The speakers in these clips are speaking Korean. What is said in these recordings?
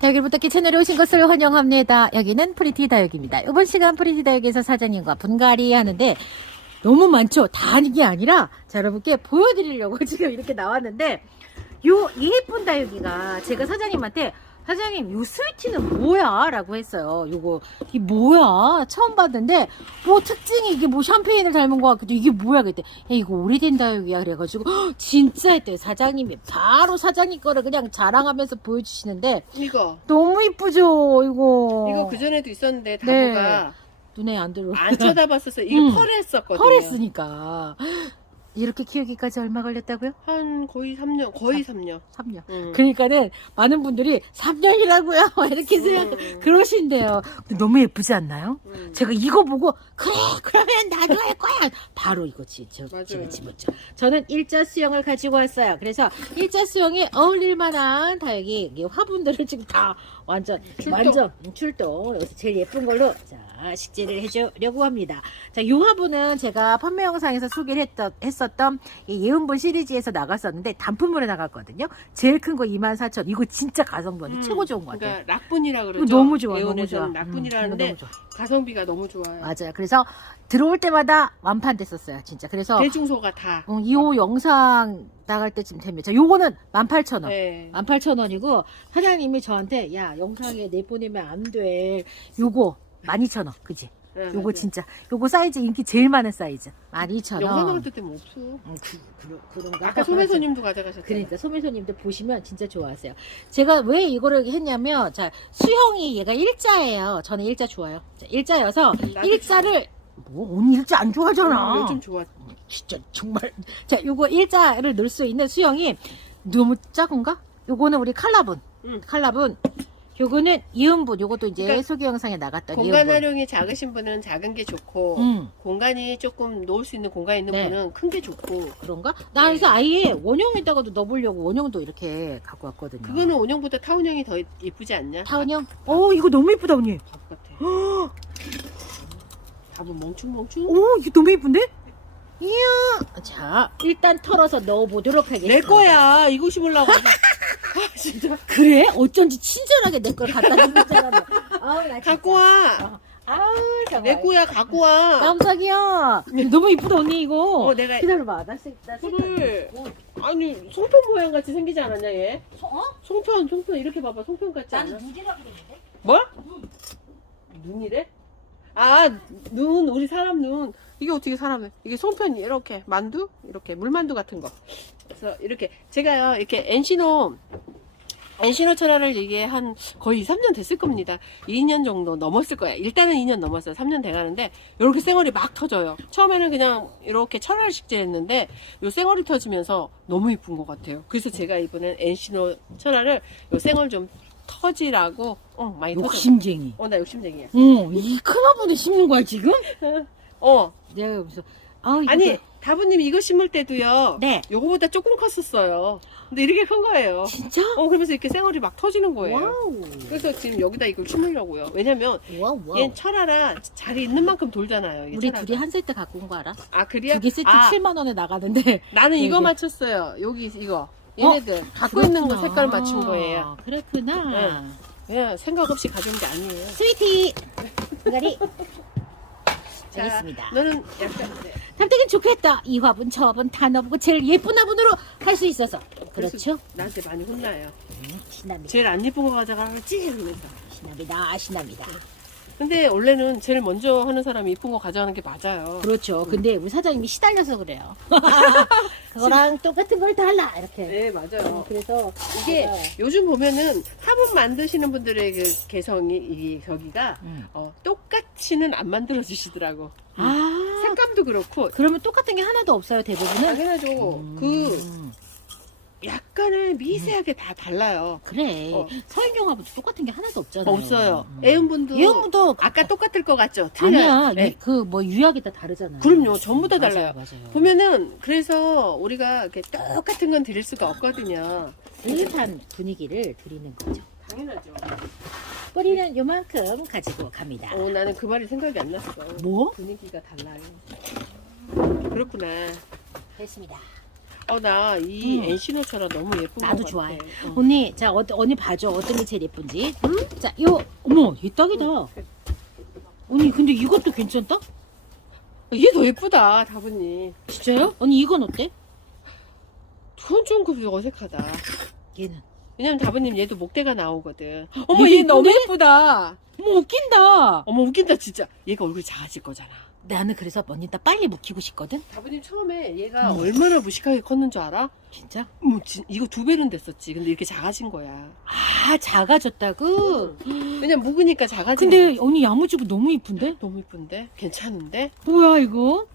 다육일부터 채널에 오신 것을 환영합니다. 여기는 프리티 다육입니다. 이번 시간 프리티 다육에서 사장님과 분갈이 하는데 너무 많죠? 다 하는 게 아니라 자 여러분께 보여드리려고 지금 이렇게 나왔는데 요 예쁜 다육이가 제가 사장님한테 사장님 요 스위티는 뭐야? 라고 했어요. 요거 이게 뭐야? 처음 봤는데 뭐 특징이 이게 뭐 샴페인을 닮은 것 같기도 이게 뭐야? 그랬대 야, 이거 오래된 다육이야 그래가지고 "헉, 진짜 했대 사장님이 바로 사장님 거를 그냥 자랑하면서 보여주시는데 이거 너무 이쁘죠 이거 이거 그 전에도 있었는데 네. 다보가 눈에 안 들어 안 쳐다봤었어. 이거 음. 펄 했었거든요. 펄 했으니까 이렇게 키우기까지 얼마 걸렸다고요? 한 거의 3년, 거의 3년. 3년 음. 그러니까는 많은 분들이 3년이라고요 이렇게 생각 음. 그러신대요 근데 너무 예쁘지 않나요? 음. 제가 이거 보고 그래 그러면 나도 할 거야 바로 이거지 저, 맞아요. 제가 집었죠 저는 일자 수영을 가지고 왔어요 그래서 일자 수영에 어울릴 만한 이 화분들을 지금 다 완전 출동. 완전 출동 여기서 제일 예쁜 걸로 자 식재를 해주려고 합니다 자이 화분은 제가 판매 영상에서 소개를 했던, 했었던 이 예은분 시리즈에서 나갔었는데 단품으로 나갔거든요 제일 큰 거 24,000 이거 진짜 가성비 음. 최고 좋은 것 같아요 그러니까 락분이라 그러죠. 너무 좋아 너무 좋아 음, 락분이라는데 좋아. 가성비가 너무 좋아요. 맞아요. 그래서 들어올 때마다 완판됐었어요, 진짜. 그래서 대중소가 다. 어, 이호 영상 나갈 때쯤 되면 자, 요거는 18,000원. 네. 18,000원이고 사장님이 저한테 야, 영상에 내보내면 안 돼. 요거 12,000원. 그지? 네, 요거 맞아요. 진짜 요거 사이즈 인기 제일 많은 사이즈. 12,000원. 영상 나올 때 때문에 없어. 음, 그, 그, 그런가? 아까 소매손님도 가져가셨잖아요. 그러니까 소매손님들 보시면 진짜 좋아하세요. 제가 왜 이거를 했냐면 자 수형이 얘가 일자예요. 저는 일자 좋아요. 자, 일자여서 나도 일자를 뭐 언니 일자 안 좋아하잖아. 음, 요즘 좋아. 진짜 정말 자 요거 일자를 넣을 수 있는 수형이 너무 작은가? 요거는 우리 칼라분 음. 칼라분 요거는 이음분 요것도 이제 그러니까 소개 영상에 나갔던 공간 이음분 활용이 작으신 분은 작은 게 좋고 음 공간이 조금 놓을 수 있는 공간이 있는 네. 분은 큰 게 좋고 그런가? 나 그래서 아예 원형에다가도 넣어보려고 원형도 이렇게 갖고 왔거든요 그거는 원형보다 타운형이 더 예쁘지 않냐? 타원형? 어 이거 너무 예쁘다 언니 같아. 바보 멍충멍충? 오, 이거 너무 예쁜데? 이야. 자, 일단 털어서 넣어보도록 하겠습니다. 내 거야. 이거 심으려고. 아, 진짜. 그래? 어쩐지 친절하게 내 걸 갖다. 아우, 나 진짜. 갖고 와. 어. 아우, 정말. 내 거야. 갖고 와. 깜짝이야. 너무 이쁘다, 언니, 이거. 어, 내가 기다려봐. 나, 색, 나 색깔. 그래. 어, 아니, 송편 모양 같이 생기지 않았냐, 얘? 소- 어? 송편, 송편. 이렇게 봐봐. 송편 같지 않아? 나는 누디라 그랬는데? 뭐? 눈이래? 아, 눈. 우리 사람 눈. 이게 어떻게 사람을. 이게 송편이 이렇게. 만두? 이렇게. 물만두 같은 거. 그래서 이렇게. 제가요, 이렇게 엔시노. 엔시노 철화를 이게 한 거의 2, 3년 됐을 겁니다. 2년 정도 넘었을 거야. 일단은 2년 넘었어요. 3년 돼가는데 이렇게 쌩얼이 막 터져요. 처음에는 그냥 이렇게 철화를 식재했는데 요 쌩얼이 터지면서 너무 이쁜 것 같아요. 그래서 제가 이번엔 엔시노 철화를 요 쌩얼 좀 터지라고 어 많이 터져. 욕심쟁이. 어나 욕심쟁이야. 어, 이큰 화분에 심는 거야, 지금? 어 내가 여기서. 이거. 아니 다부님 이거 심을 때도요. 네. 요거보다 조금 컸었어요. 근데 이렇게 큰 거예요. 진짜? 어 그러면서 이렇게 쌩얼이 막 터지는 거예요. 와우. 그래서 지금 여기다 이걸 심으려고요. 왜냐면 와우, 와우. 얘 철화라 자리 있는 만큼 돌잖아요. 우리 철화가. 둘이 한 세트 갖고 온 거 알아? 아 그래요? 두 개 세트 아, 7만 원에 나가는데 나는 이거. 맞췄어요. 여기 이거 얘네들 갖고 있는 거 그렇구나. 색깔 맞춘 거예요. 그렇구나. 예, 생각 없이 가져온 게 아니에요. 스위티 자, 알겠습니다. 너는 약간 네. 탐택은 좋겠다. 이 화분 저 화분 다 넣어보고 제일 예쁜 화분으로 할 수 있어서 그래서 그렇죠? 나한테 많이 혼나요. 음, 신납니다. 제일 안 예쁜 거 가져가지 이러면서. 신납니다. 신납니다. 근데 원래는 제일 먼저 하는 사람이 이쁜 거 가져가는 게 맞아요. 그렇죠. 근데 우리 사장님이 시달려서 그래요. 그거랑 똑같은 걸 달라 이렇게. 네 어, 맞아요. 그래서 이게 제가, 요즘 보면은 화분 만드시는 분들의 그 개성이 이 저기가 음. 어, 똑같이는 안 만들어 주시더라고. 아 색감도 그렇고 그러면 똑같은 게 하나도 없어요 대부분은. 당연하죠. 음, 그 약간의 미세하게 다 달라요. 그래 어. 서인경 화분도 똑같은 게 하나도 없잖아요. 없어요. 음. 애연분도 예언부도 아까 똑같을 것 같죠? 틀려요. 아니야. 네. 그 뭐 유약이 다 다르잖아요. 그럼요. 전부 다 맞아요, 달라요. 맞아요. 보면은 그래서 우리가 이렇게 똑같은 건 드릴 수가 없거든요. 비슷한 분위기를 드리는 거죠. 당연하죠. 뿌리는 요만큼 가지고 갑니다. 어, 나는 그 말이 생각이 안 났어. 뭐? 분위기가 달라요. 그렇구나. 됐습니다. 어, 나 이 음. 엔시노처럼 너무 예쁜 나도 것 같아. 좋아해. 어. 언니, 자, 어, 언니 봐줘. 어떤 게 제일 예쁜지. 자, 요, 어머, 얘 딱이다. 언니, 근데 이것도 괜찮다? 이게 더 예쁘다, 다분히. 진짜요? 언니, 이건 어때? 그건 좀그 어색하다. 얘는. 왜냐면 다분님 얘도 목대가 나오거든. 어머, 얘 얘 너무? 예쁘다. 어머, 웃긴다. 어머, 웃긴다, 진짜. 얘가 얼굴이 작아질 거잖아. 나는 그래서 언니 나 빨리 묵히고 싶거든? 다분님 처음에 얘가 음. 얼마나 무식하게 컸는 줄 알아? 진짜? 뭐, 진- 이거 두 배는 됐었지. 근데 이렇게 작아진 거야. 아, 작아졌다고? 왜냐면 묵으니까 작아진 근데. 언니 야무지고 너무 이쁜데? 너무 이쁜데? 괜찮은데? 뭐야, 이거?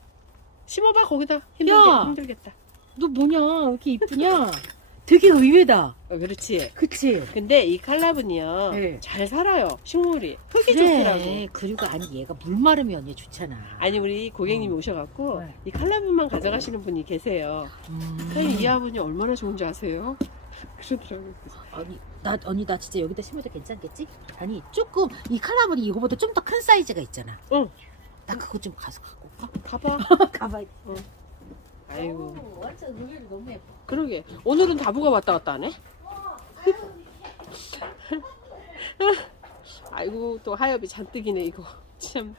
심어봐, 거기다. 힘들게, 야. 힘들겠다. 너 뭐냐? 왜 이렇게 이쁘냐? 되게 의외다. 어, 그렇지. 그치? 근데 이 칼라분이요. 네. 잘 살아요. 식물이. 흙이 좋더라고. 그리고 아니 얘가 물 마르면 언니 좋잖아. 아니 우리 고객님이 오셔갖고 네. 이 칼라분만 가져가시는 분이 계세요. 음. 이 화분이 얼마나 좋은지 아세요? 그러더라고요. 아니 나 언니 나 진짜 여기다 심어도 괜찮겠지? 아니 조금 이 칼라물이 이거보다 좀 더 큰 사이즈가 있잖아. 응. 나 그거 좀 가서 갖고 올까? 가봐. 가봐야 돼. 아이고. 오, 완전 의외로 너무 예뻐. 그러게. 오늘은 다부가 왔다 갔다 하네. 아이고 또 하엽이 잔뜩이네 이거. 참.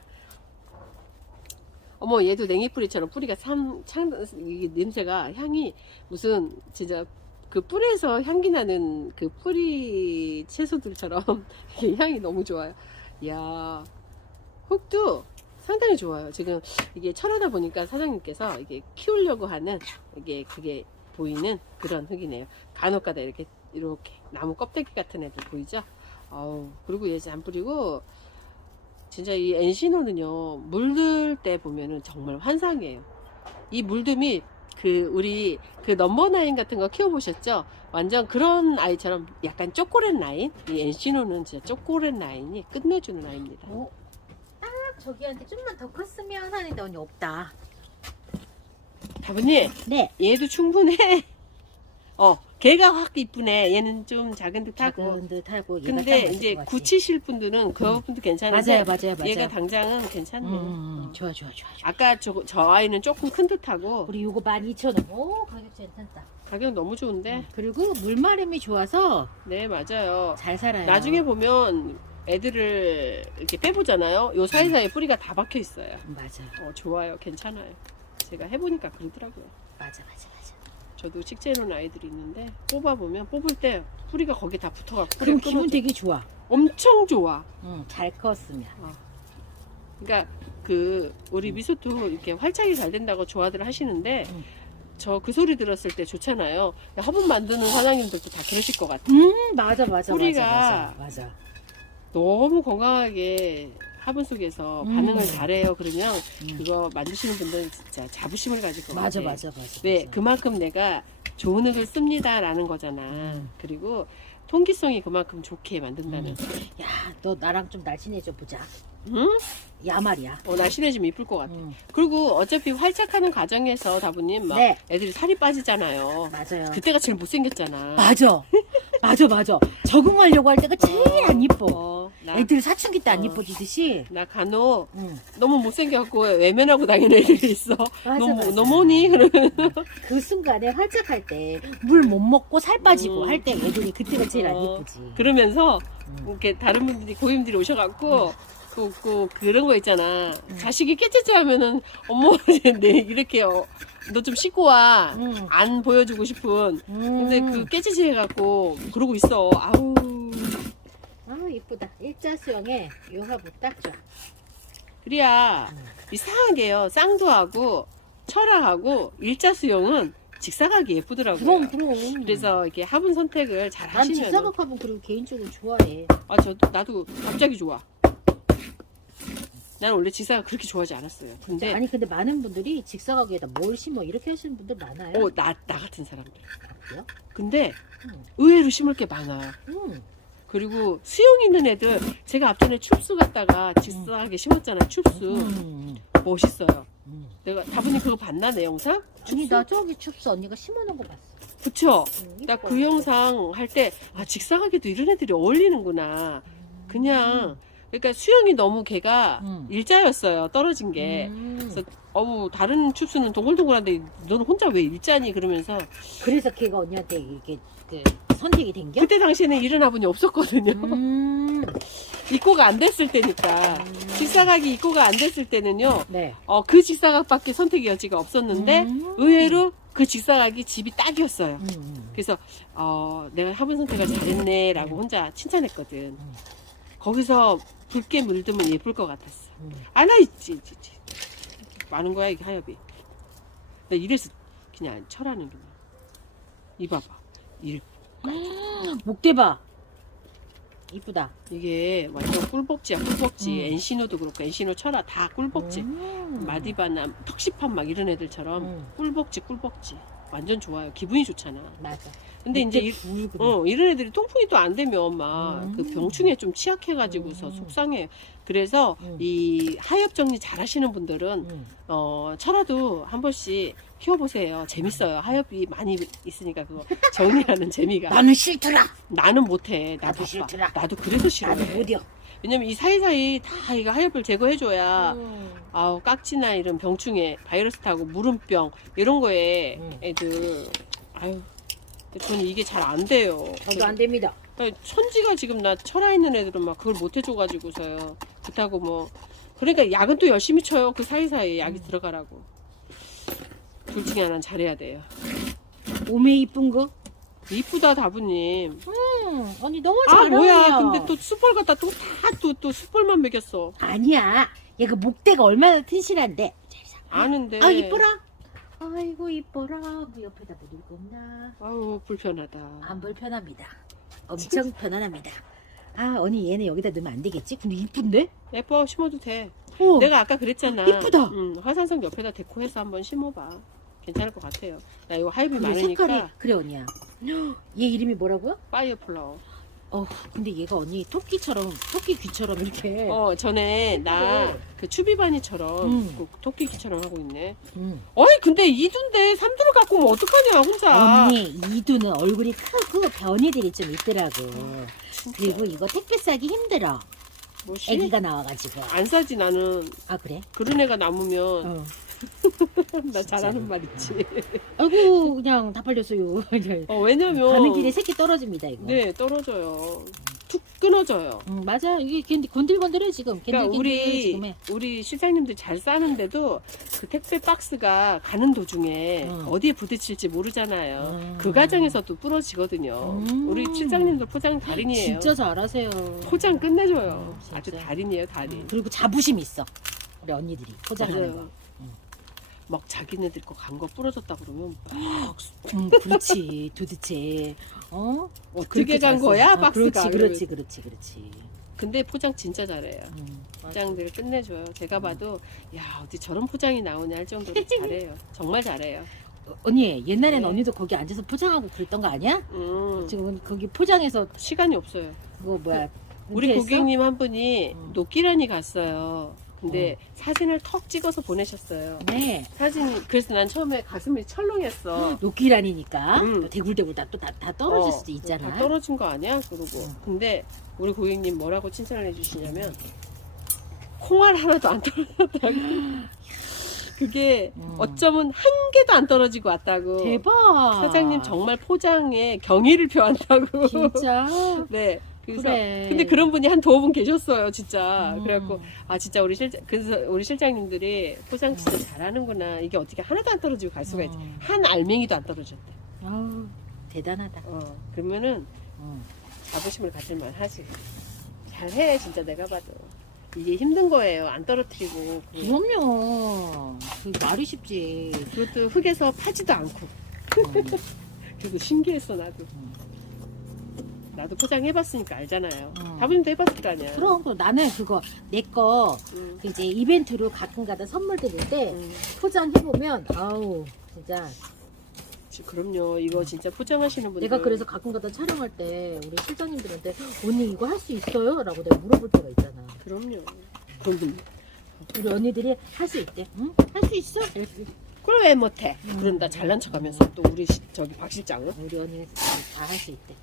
어머 얘도 냉이뿌리처럼 뿌리가 참, 창, 이게 냄새가 향이 무슨 진짜 그 뿌리에서 향기 나는 그 뿌리 채소들처럼 향이 너무 좋아요. 이야 흙도 상당히 좋아요. 지금 이게 철하다 보니까 사장님께서 이게 키우려고 하는 이게 그게 보이는 그런 흙이네요. 간혹가다 이렇게 이렇게 나무 껍데기 같은 애들 보이죠? 어우 그리고 얘 안 뿌리고 진짜 이 엔시노는요 물들 때 보면은 정말 환상이에요. 이 물듬이 그 우리 그 넘버 나인 같은 거 키워보셨죠? 완전 그런 아이처럼 약간 쪼꼬렛 라인? 이 엔시노는 진짜 쪼꼬렛 라인이 끝내주는 아이입니다. 어? 딱 저기한테 좀만 더 컸으면 하는데 언니 없다. 다분님 네. 얘도 충분해. 어, 걔가 확 이쁘네. 얘는 좀 작은 듯하고. 작은 듯하고 얘가 근데 딱 맞을 이제 것? 굳히실 분들은 그 분도 괜찮은데 맞아요, 맞아요, 맞아요. 얘가 당장은 괜찮네. 음, 음, 음. 좋아, 좋아, 좋아, 좋아. 아까 저, 저 아이는 조금 큰 듯하고 우리 요거 12,000원. 오, 가격 괜찮다. 가격 너무 좋은데. 음, 그리고 물마름이 좋아서 네, 맞아요. 잘 살아요. 나중에 보면 애들을 이렇게 빼보잖아요. 요 사이사이에 뿌리가 다 박혀 있어요. 음, 맞아, 어, 좋아요. 괜찮아요. 제가 해보니까 그러더라고요. 맞아, 맞아, 맞아. 저도 식재놓은 아이들이 있는데 뽑아보면 뽑을 때 뿌리가 거기 다 붙어갖고 그럼 뿌리가 기분 끊어져. 되게 좋아. 엄청 좋아. 응, 잘 컸으면. 그러니까 그 우리 미소도 이렇게 활착이 잘 된다고 좋아들 하시는데 음. 저 그 소리 들었을 때 좋잖아요. 화분 만드는 사장님들도 다 그러실 것 같아. 음, 맞아, 맞아, 뿌리가- 맞아, 맞아, 맞아. 너무 건강하게 화분 속에서 음. 반응을 잘해요. 그러면 음. 그거 만드시는 분들은 진짜 자부심을 가질 것 맞아, 같아. 맞아, 맞아. 왜 맞아. 그만큼 내가 좋은 흙을 씁니다라는 거잖아. 음. 그리고 통기성이 그만큼 좋게 만든다는. 음. 야, 너 나랑 좀 날씬해져 보자. 응? 야 말이야. 어, 날씬해지면 이쁠 것 같아. 응. 그리고 어차피 활착하는 과정에서 다부님 막 네, 애들이 살이 빠지잖아요. 맞아요. 그때가 제일 못생겼잖아. 맞아, 맞아, 맞아. 적응하려고 할 때가 제일 안 이뻐. 어, 나, 애들 사춘기 때 안 어. 이뻐지듯이. 나 간혹 응. 너무 못생겨갖고 외면하고 다니는 애들이 있어. 맞아, 너무, 맞아. 너무니? 그러면. 그 순간에 활짝할 때 물 못 먹고 살 빠지고 음. 할 때 애들이 그때가 제일 안 어, 이쁘지. 그러면서 음. 이렇게 다른 분들이 고객님들이 오셔갖고 그, 그, 그런 거 있잖아. 음. 자식이 깨째째 하면은, 어머, 네, 이렇게, 어, 너 좀 씻고 와. 응. 안 보여주고 싶은. 근데 음. 그 깨째째 해갖고, 그러고 있어. 아우. 아 이쁘다. 일자 수영에 요 화분 딱 좋아. 그래야, 음. 이상하게요. 쌍두하고, 철화하고, 일자 수영은 직사각이 예쁘더라고요. 그럼 그럼. 그래서 이렇게 화분 선택을 잘 난 하시면. 직사각 화분 그리고 개인적으로 좋아해. 아, 저도, 나도 갑자기 좋아. 난 원래 직사각 그렇게 좋아하지 않았어요. 근데, 아니 근데 많은 분들이 직사각에다 뭘 심어 이렇게 하시는 분들 많아요. 어, 나, 나 같은 사람들. 아, 그래요? 근데 음. 의외로 심을 게 많아요. 음. 그리고 수영 있는 애들 제가 앞전에 춥수 갖다가 직사하게 심었잖아. 춥수 음. 멋있어요. 음. 내가 다분히 그거 봤나 내 영상? 아니 나 저기 춥수 언니가 심어놓은 거 봤어. 그쵸? 음, 나 이뻐. 그 영상 할 때 아 직사하게도 이런 애들이 어울리는구나. 음. 그냥 그러니까 수영이 너무 걔가 음. 일자였어요. 떨어진 게. 음. 그래서 어우 다른 춥수는 동글동글한데 너는 혼자 왜 일자니 그러면서 그래서 걔가 언니한테 이렇게 그 선택이 된겨? 그때 당시에는 이런 아버님 없었거든요. 음. 입고가 안 됐을 때니까 직사각이 입고가 안 됐을 때는요. 네. 어 그 직사각밖에 선택 여지가 없었는데 음. 의외로 그 직사각이 집이 딱이었어요. 음, 음. 그래서 어 내가 화분 선택을 잘했네라고 혼자 칭찬했거든. 거기서 붉게 물들면 예쁠 것 같았어. 음. 아나 있지, 있지, 있지. 많은 거야 이게 하엽이. 나 이래서 그냥 철하는 게. 이 봐봐. 일 목대봐. 이쁘다. 이게 완전 꿀복지야 꿀복지. 음. 엔시노도 그렇고 엔시노 철화 다 꿀복지. 음. 마디바나 턱시판 막 이런 애들처럼 음. 꿀복지 꿀복지. 완전 좋아요. 기분이 좋잖아. 맞아. 근데 이제 이. 어, 이런 애들이 통풍이 또 안 되면 막 음. 그 병충해 좀 취약해가지고서 음. 속상해. 그래서 음. 이 하엽 정리 잘 하시는 분들은 음. 어, 철화도 한 번씩 키워보세요. 재밌어요. 하엽이 많이 있으니까 그거 정리하는 재미가. 나는 싫더라. 나는 못해. 나 나도. 싫더라. 나도 그래서 싫어. 나도 못이여. 왜냐면 이 사이사이 다 이거 하엽을 제거해줘야 음. 아우 깍지나 이런 병충해 바이러스 타고 물음병 이런 거에 음. 애들 아유 근데 저는 이게 잘 안 돼요. 저도 안 됩니다. 그러니까 천지가 지금 나 철화 있는 애들은 막 그걸 못 해줘가지고서요. 그렇다고 뭐 그러니까 약은 또 열심히 쳐요. 그 사이사이에 약이 음. 들어가라고. 둘 중에 하나는 잘해야 돼요. 오메 이쁜 거? 이쁘다 다부님. 음, 언니 너무 아잘 뭐야? 근데 또 숯벌 갖다 또 다 또 또 숯벌만 먹였어. 아니야. 얘가 목대가 얼마나 튼실한데. 아는데. 아 이뻐라. 아이고 이뻐라. 뭐 옆에다 뭐 놓을 거 없나? 아우 불편하다. 안 불편합니다. 엄청 편안합니다. 아 언니 얘는 여기다 넣으면 안 되겠지? 근데 이쁜데? 예뻐 심어도 돼. 어. 내가 아까 그랬잖아. 이쁘다. 응, 화산성 옆에다 데코해서 한번 심어봐. 괜찮을 것 같아요. 나 이거 근데 많으니까 색깔이 그래 언니야. 얘 이름이 뭐라고요? 파이어 플라워. 어 근데 얘가 언니 토끼처럼 토끼 귀처럼 이렇게. 어 전에 나그 추비바니처럼 음. 그 토끼 귀처럼 하고 있네. 음. 어이 근데 이둔데 삼두를 갖고 오면 어떡하냐 혼자. 언니 이두는 얼굴이 크고 변이들이 좀 있더라고. 진짜. 그리고 이거 택배 싸기 힘들어. 뭐시? 아기가 나와가지고. 안 사지 나는 아 그래? 그런 애가 남으면 어. 나 잘하는 말 있지. 아이고 그냥 다 팔렸어요. 어 왜냐면 가는 길에 새끼 떨어집니다 이거. 네 떨어져요. 툭 끊어져요. 응, 맞아 이게 겐- 건들건들해 지금. 그러니까 우리 지금 해. 우리 실장님들 잘 싸는데도 그 택배 박스가 가는 도중에 음. 어디에 부딪힐지 모르잖아요. 음. 그 과정에서도 부러지거든요. 음. 우리 실장님들 포장 달인이에요. 진짜 잘하세요. 포장 끝내줘요. 음, 진짜. 아주 달인이에요, 달인. 그리고 자부심 있어. 우리 언니들이 포장하는 거. 맞아요. 막 자기네들 거 간 거 부러졌다 그러면 막 음, 그렇지. 도대체 어 어떻게 그렇게 간 잘 써. 거야 어, 박스가. 그렇지. 그렇지, 그렇지, 그렇지. 근데 포장 진짜 잘해요. 음, 맞아. 포장들 끝내줘요. 제가 봐도 야 어디 저런 포장이 나오냐 할 정도로 잘해요. 정말 잘해요. 어, 언니 옛날엔 네. 언니도 거기 앉아서 포장하고 그랬던 거 아니야? 음, 지금 거기 포장해서 시간이 없어요. 그거 뭐야? 우리 은퇴했어? 고객님 한 분이 음. 노끼란이 갔어요. 근데 사진을 턱 찍어서 보내셨어요. 네. 사진 그래서 난 처음에 가슴이 철렁했어. 노끼란이니까 음. 또 대굴대굴 다또다 떨어질 어, 수도 있잖아. 다 떨어진 거 아니야? 그러고. 음. 근데 우리 고객님 뭐라고 칭찬을 해주시냐면 콩알 하나도 안 떨어졌다고. 그게 음. 어쩌면 한 개도 안 떨어지고 왔다고. 대박. 사장님 정말 포장에 경의를 표한다고. 진짜. 네. 그래서 그래. 근데 그런 분이 한 두어 분 계셨어요, 진짜. 음. 그래갖고 아 진짜 우리 실장 그래서 우리 실장님들이 포장 진짜 잘하는구나. 이게 어떻게 하나도 안 떨어지고 갈 수가 있지. 음. 한 알맹이도 안 떨어졌대. 아우 대단하다. 어 그러면은 음. 자부심을 가질만 하지. 잘해 진짜 내가 봐도. 이게 힘든 거예요. 안 떨어뜨리고 그- 그럼요. 그 말이 쉽지. 그것도 흙에서 파지도 않고. 음. 그래서 신기했어 나도. 음. 나도 포장해봤으니까 알잖아요. 음. 다부님도 해봤을 거 아니야. 그럼 그 나는 그거 내 거 응. 이제 이벤트로 가끔가다 선물 드릴 때 응. 포장해 보면 아우 진짜 지- 그럼요. 이거 진짜 포장하시는 분들. 내가 그래서 가끔가다 촬영할 때 우리 실장님들한테 언니 이거 할 수 있어요? 라고 내가 물어볼 때가 있잖아. 그럼요. 그럼 우리 언니들이 할 수 있대. 응? 할 수 있어? 그걸 왜 못해? 음. 그럼 나 잘난 척하면서 또 우리 시- 저기 박 실장은 우리 언니는 다 할 수 있대.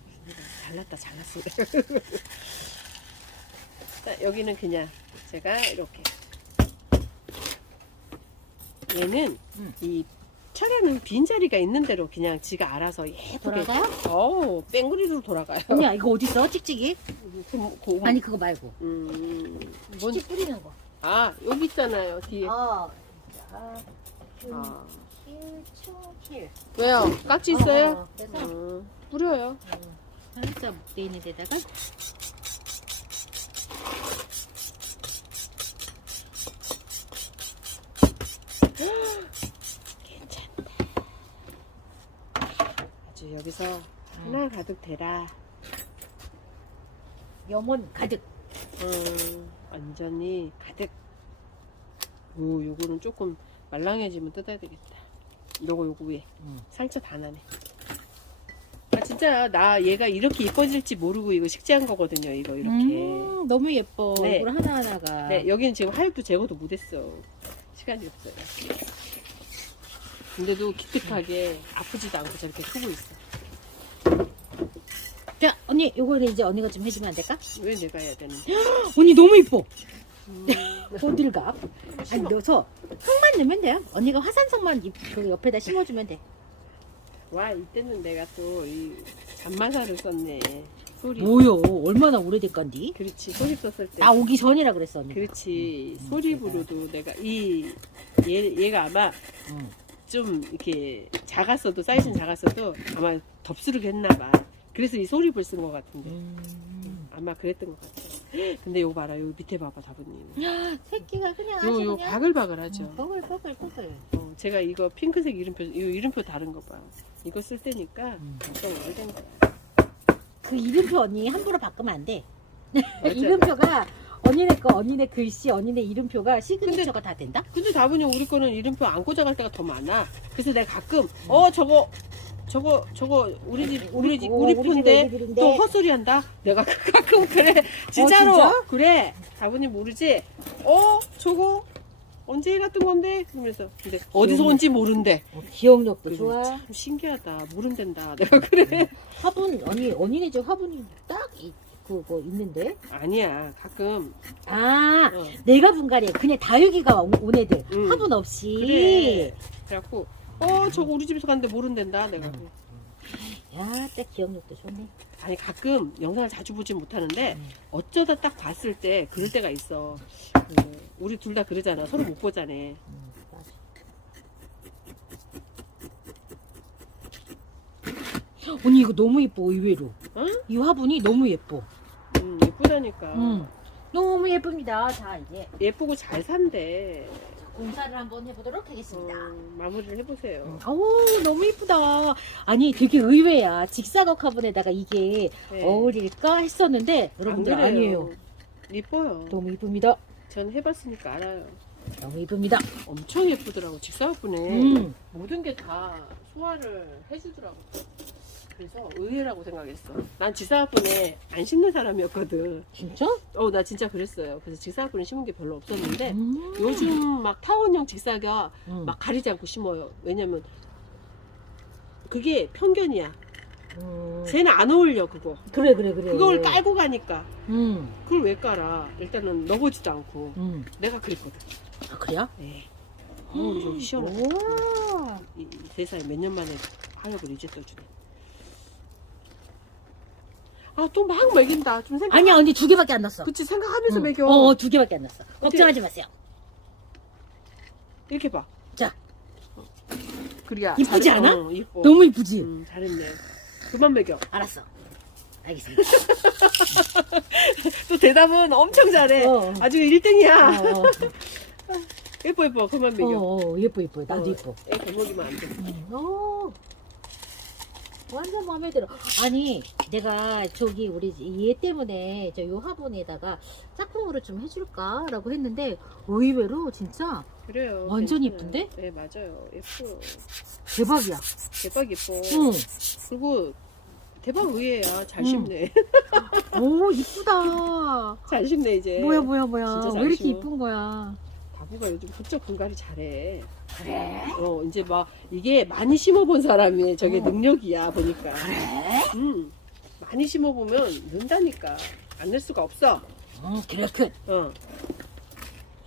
잘났다 잘났어. 자, 여기는 그냥 제가 이렇게 얘는 음. 이 철에는 빈자리가 있는 대로 그냥 지가 알아서 예쁘게 돌아가요? 어우 뺑그리로 돌아가요 언니야 이거 어디 있어? 찍찍이? 그, 그, 아니 그거 말고. 음, 뭔, 찍 뿌리는 거. 아 여기 있잖아요 뒤에 어. 자, 아. 힐, 초, 힐. 왜요? 깍지 있어요? 어, 그래서 음, 뿌려요 어, 살짝 묶여 있는 데다가 아주 여기서 하나 가득 대라 염원 가득. 음, 완전히 가득. 오, 요거는 조금 말랑해지면 뜯어야 되겠다. 요거 요거 위에 음. 살짝 다 나네. 아 진짜 나 얘가 이렇게 이뻐질지 모르고 이거 식재한 거거든요. 이거 이렇게. 음, 너무 예뻐. 네. 이걸 하나 하나가. 네, 여기는 지금 하엽도 제거도 못했어. 시간이 없어요. 근데도 기특하게 아프지도 않고 저렇게 크고 있어. 자 언니 요거는 이제 언니가 좀 해주면 안 될까? 왜 내가 해야 되는데? 언니 너무 이뻐. 음, 어딜 가? 아니. 넣어서 성만 넣으면 돼요. 언니가 화산성만 이- 그 옆에다 심어주면 돼. 와 이때는 내가 또이 잔마사를 썼네. 소리. 뭐요? 얼마나 오래될 건디? 그렇지 소리 썼을 때. 나 오기 전이라 그랬어 언니. 그렇지 음, 소리부로도 내가 이 얘, 얘가 아마 응. 좀 이렇게 작았어도 사이즈는 작았어도 아마 덥수룩 했나 봐. 그래서 이 소리불 쓴것 같은데 음. 아마 그랬던 것 같아. 근데 요거 봐라 요 밑에 봐봐 다분님. 새끼가 그냥 아주 요 요 그냥 바글바글하죠. 음, 뽀글 뽀글 뽀글. 어, 제가 이거 핑크색 이름표 이 이름표 다른 거 봐. 이거 쓸 때니까 음. 엄청 오래된 거야. 그 이름표 언니 함부로 바꾸면 안 돼. 맞아. 이름표가 언니네 거 언니네 글씨 언니네 이름표가 시그니처가 다 된다? 근데 다분히 우리 거는 이름표 안 꽂아갈 때가 더 많아. 그래서 내가 가끔 어 저거 저거 저거 우리 집 우리 집 우리 집 표인데 애기들인데. 또 헛소리 한다. 내가 가끔 그래 진짜로 진짜? 그래 다분히 모르지. 어 저거 언제 해갔던 건데 그러면서 근데 어디서 온지 모른대. 어, 기억력도 좋아. 참 신기하다 모른댄다. 내가 그래. 화분 언니 언니네 집 화분이 딱 이- 그거 있는데. 아니야 가끔 아 어, 내가 분갈이야. 그냥 다육이가 온 온 애들 응. 화분 없이. 그래. 그래갖고 어 저거 우리 집에서 갔는데 모른댄다. 내가 음. 야, 딱 기억력도 좋네. 아니 가끔 영상을 자주 보진 못하는데 음. 어쩌다 딱 봤을 때 그럴 때가 있어. 그, 우리 둘 다 그러잖아. 서로 못 보잖아. 음, 맞아. 언니 이거 너무 예뻐 의외로. 응? 이 화분이 너무 예뻐. 음, 예쁘다니까. 음. 너무 예쁩니다. 자 이제 예쁘고 잘 산대. 공사를 한번 해보도록 하겠습니다. 어, 마무리를 해보세요. 어우 너무 예쁘다. 아니 되게 의외야. 직사각 화분에다가 이게 네. 어울릴까 했었는데 안 여러분들 그래요. 아니에요. 예뻐요. 너무 이쁩니다. 전 해봤으니까 알아요. 너무 이쁩니다. 엄청 예쁘더라고. 직사각분에 음. 모든 게 다 소화를 해주더라고. 그래서 의외라고 생각했어. 난 직사각분에 안 심는 사람이었거든. 진짜? 어, 나 진짜 그랬어요. 그래서 직사각분에 심은 게 별로 없었는데 음. 요즘 막 타원형 직사각 음. 막 가리지 않고 심어요. 왜냐면 그게 편견이야. 음. 쟤는 안 어울려 그거. 그래 그래 그래. 그걸 깔고 가니까 음. 그걸 왜 깔아? 일단은 넣어보지도 않고 음. 내가 그랬거든. 아, 그래요? 네. 저기 시원하다. 우와. 이, 이 세상에 몇 년 만에 하엽을 이제 떠주네. 아 또 막 먹인다. 좀 생각. 아니야 언니 두 개밖에 안 났어. 그치 생각하면서 응. 먹여. 어, 두 개밖에 안 났어. 걱정하지 마세요. 이렇게 봐. 자. 그래야. 이쁘지 잘- 않아? 어, 이뻐. 너무 이쁘지? 음, 잘했네. 그만 먹여. 알았어. 알겠습니다. 또 대답은 엄청 잘해. 어. 아주 1등이야. 어, 어, 예뻐 예뻐. 그만 먹여. 어, 어, 예뻐 예뻐. 나도 어, 예뻐. 애 개먹이면 안 돼. 음, 어. 완전 마음에 들어. 아니, 내가 저기 우리 얘 때문에 저 요 화분에다가 짝꿍으로 좀 해줄까라고 했는데 의외로 진짜 그래요. 완전 괜찮아요. 예쁜데? 네 맞아요. 예뻐요. 대박이야. 대박 예뻐. 응. 그리고 대박 의외야. 잘 응. 심네. 오, 이쁘다. 잘 심네 이제. 뭐야 뭐야 뭐야. 진짜 잘왜 이렇게 심어. 이쁜 거야? 바보가 요즘 부쩍 분갈이 잘해. 그래? 어 이제 막 이게 많이 심어본 사람이 저게 어. 능력이야 보니까. 그래? 음 많이 심어보면 는다니까. 안 낼 수가 없어. 음, 그래 큰. 어.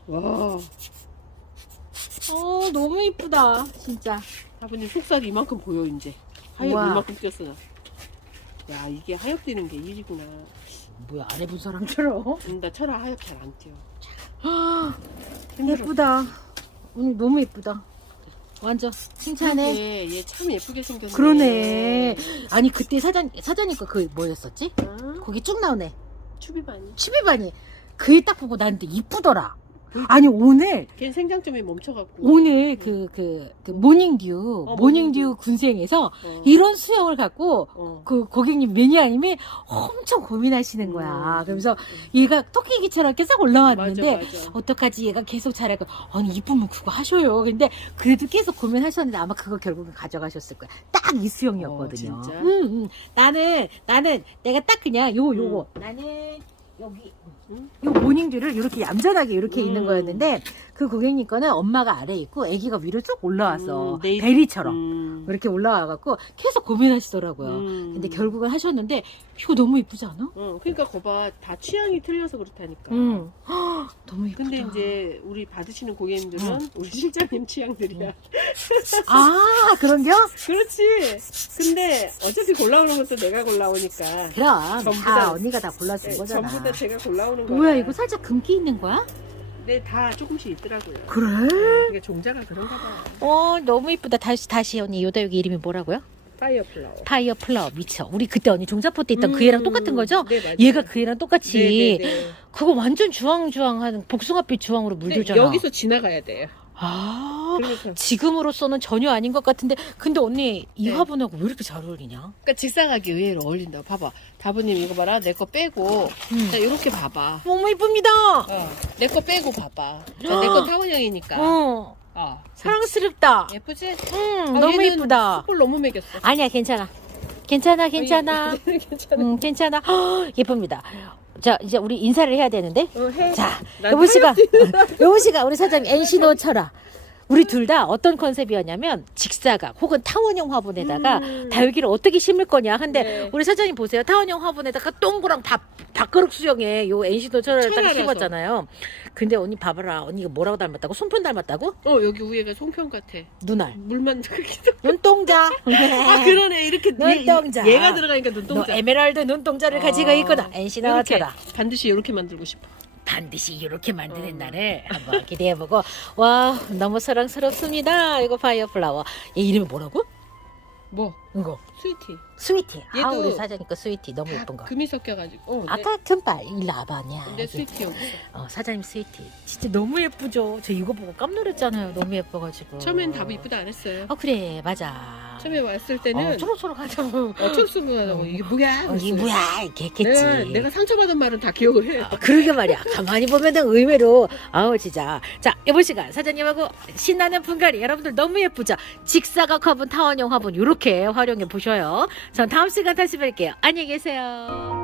와, 어 너무 이쁘다 진짜. 아버님 속살이 이만큼 보여 이제. 하얗 우와. 이만큼 뛰었어 나. 야 이게 하얗뛰는 게 일이구나. 뭐야 안 해본 사람처럼. 음, 나 철아 하얗게 잘안 뛰어. 예쁘다. 오늘 너무 예쁘다. 완전 칭찬해. 얘참 예쁘게 생겼네. 그러네. 아니 그때 사장 사장님 거그 뭐였었지? 어? 거기 쭉 나오네. 추비반이. 취비반이 그게 딱 보고 나한테 이쁘더라. 아니 오늘 걔 생장점이 멈춰갖고. 오늘 그그 그 모닝듀 어, 모닝듀 모닝듀. 군생에서 어. 이런 수영을 갖고 어. 그 고객님 매니아님이 엄청 고민하시는 거야. 음. 그러면서 얘가 토끼기처럼 계속 올라왔는데 맞아, 맞아. 어떡하지 얘가 계속 잘하고 아니 이쁘면 그거 하셔요. 근데 그래도 계속 고민하셨는데 아마 그거 결국은 가져가셨을 거야. 딱 이 수영이었거든요. 어, 진짜? 음, 음. 나는 나는 내가 딱 그냥 요 요거 나는 여기 음. 요 모닝듀를 이렇게 얌전하게 이렇게 음. 있는 거였는데 그 고객님 거는 엄마가 아래 있고 아기가 위로 쭉 올라와서 음, 네이- 베리처럼 음. 이렇게 올라와갖고 계속 고민하시더라고요. 음. 근데 결국은 하셨는데 이거 너무 이쁘지 않아? 어, 그러니까 거봐 다 취향이 틀려서 그렇다니까. 응. 헉, 너무 이쁘다. 근데 이제 우리 받으시는 고객님들은 응. 우리 실장님 취향들이야. 아 그런겨? 그렇지. 근데 어차피 골라오는 것도 내가 골라오니까. 그럼 전부 다 다- 언니가 다 골라준 네, 거잖아. 전부 다 제가 골라오는 거야. 뭐야 이거 살짝 금기 있는 거야? 네, 다 조금씩 있더라고요. 그래? 이게 종자가 그런가 봐. 어 너무 이쁘다. 다시 다시 언니 요다 여기 이름이 뭐라고요? 파이어 플라워. 파이어 플라워 미쳐. 우리 그때 언니 종자포 때 있던 그 애랑 똑같은 거죠? 네, 맞아요. 얘가 그 애랑 똑같이 네, 네, 네. 그거 완전 주황주황한 복숭아빛 주황으로 근데 물들잖아. 여기서 지나가야 돼요. 아 그래서 지금으로서는 전혀 아닌 것 같은데 근데 언니 이 네. 화분하고 왜 이렇게 잘 어울리냐? 그러니까 직사각이 의외로 어울린다. 봐봐. 다부님 이거 봐라. 내 거 빼고 음. 자 이렇게 봐봐. 너무 이쁩니다. 어, 내 거 빼고 봐봐. 내 거 타원형이니까. 어 어. 사랑스럽다. 예쁘지? 음 어, 너무 이쁘다. 숯불 너무 먹였어. 아니야 괜찮아. 괜찮아 괜찮아. 음 괜찮아. 헉, 예쁩니다. 자 이제 우리 인사를 해야 되는데. 어, 해. 자난 여보 씨가 여보 씨가 우리 사장님 NC노 쳐라. 우리 둘 다 어떤 컨셉이었냐면 직사각 혹은 타원형 화분에다가 음. 다육이를 어떻게 심을 거냐. 근데 네. 우리 사장님 보세요. 타원형 화분에다가 동그랑 밥 밥그릇 수영에 요딱 철화라서. 심었잖아요. 근데 언니 봐봐라. 언니가 뭐라고 닮았다고? 손편 닮았다고? 어 여기 위에가 송편 같아. 눈알. 물만. 눈동자. 아 그러네 이렇게 눈동자. 얘, 가 들어가니까 너 눈동자. 에메랄드 눈동자를 가지고 어. NC노 이렇게 쳐라. 반드시 이렇게 만들고 싶어. 반드시 이렇게 만드는 어. 날을 한번 기대해보고. 와 너무 사랑스럽습니다. 이거 파이어 플라워. 얘 이름이 뭐라고? 뭐? 이거 스위티. 스위티 아 얘도 우리 사장님 거 스위티 너무 예쁜 거 금이 섞여가지고. 어, 네. 아까 금발 일로 와봐냐 근데 스위티 여기 있어. 어, 사장님 스위티 진짜 너무 예쁘죠 저 이거 보고 깜놀했잖아요 너무 예뻐가지고 처음엔 답이 이쁘다 안 했어요. 어 그래 맞아 처음에 왔을 때는 어, 어쩔 수 없는 어. 이게 뭐야? 어, 이게 그랬어요. 뭐야 이렇게 했겠지 내가, 내가 상처받은 말은 다 기억을 해. 아, 그러게 말이야. 가만히 보면은 의외로 아우 진짜. 자 이번 시간 사장님하고 신나는 분갈이 여러분들 너무 예쁘죠? 직사각 화분, 타원형 화분 이렇게 활용해 보셔 요. 전 다음 시간 다시 뵐게요. 안녕히 계세요.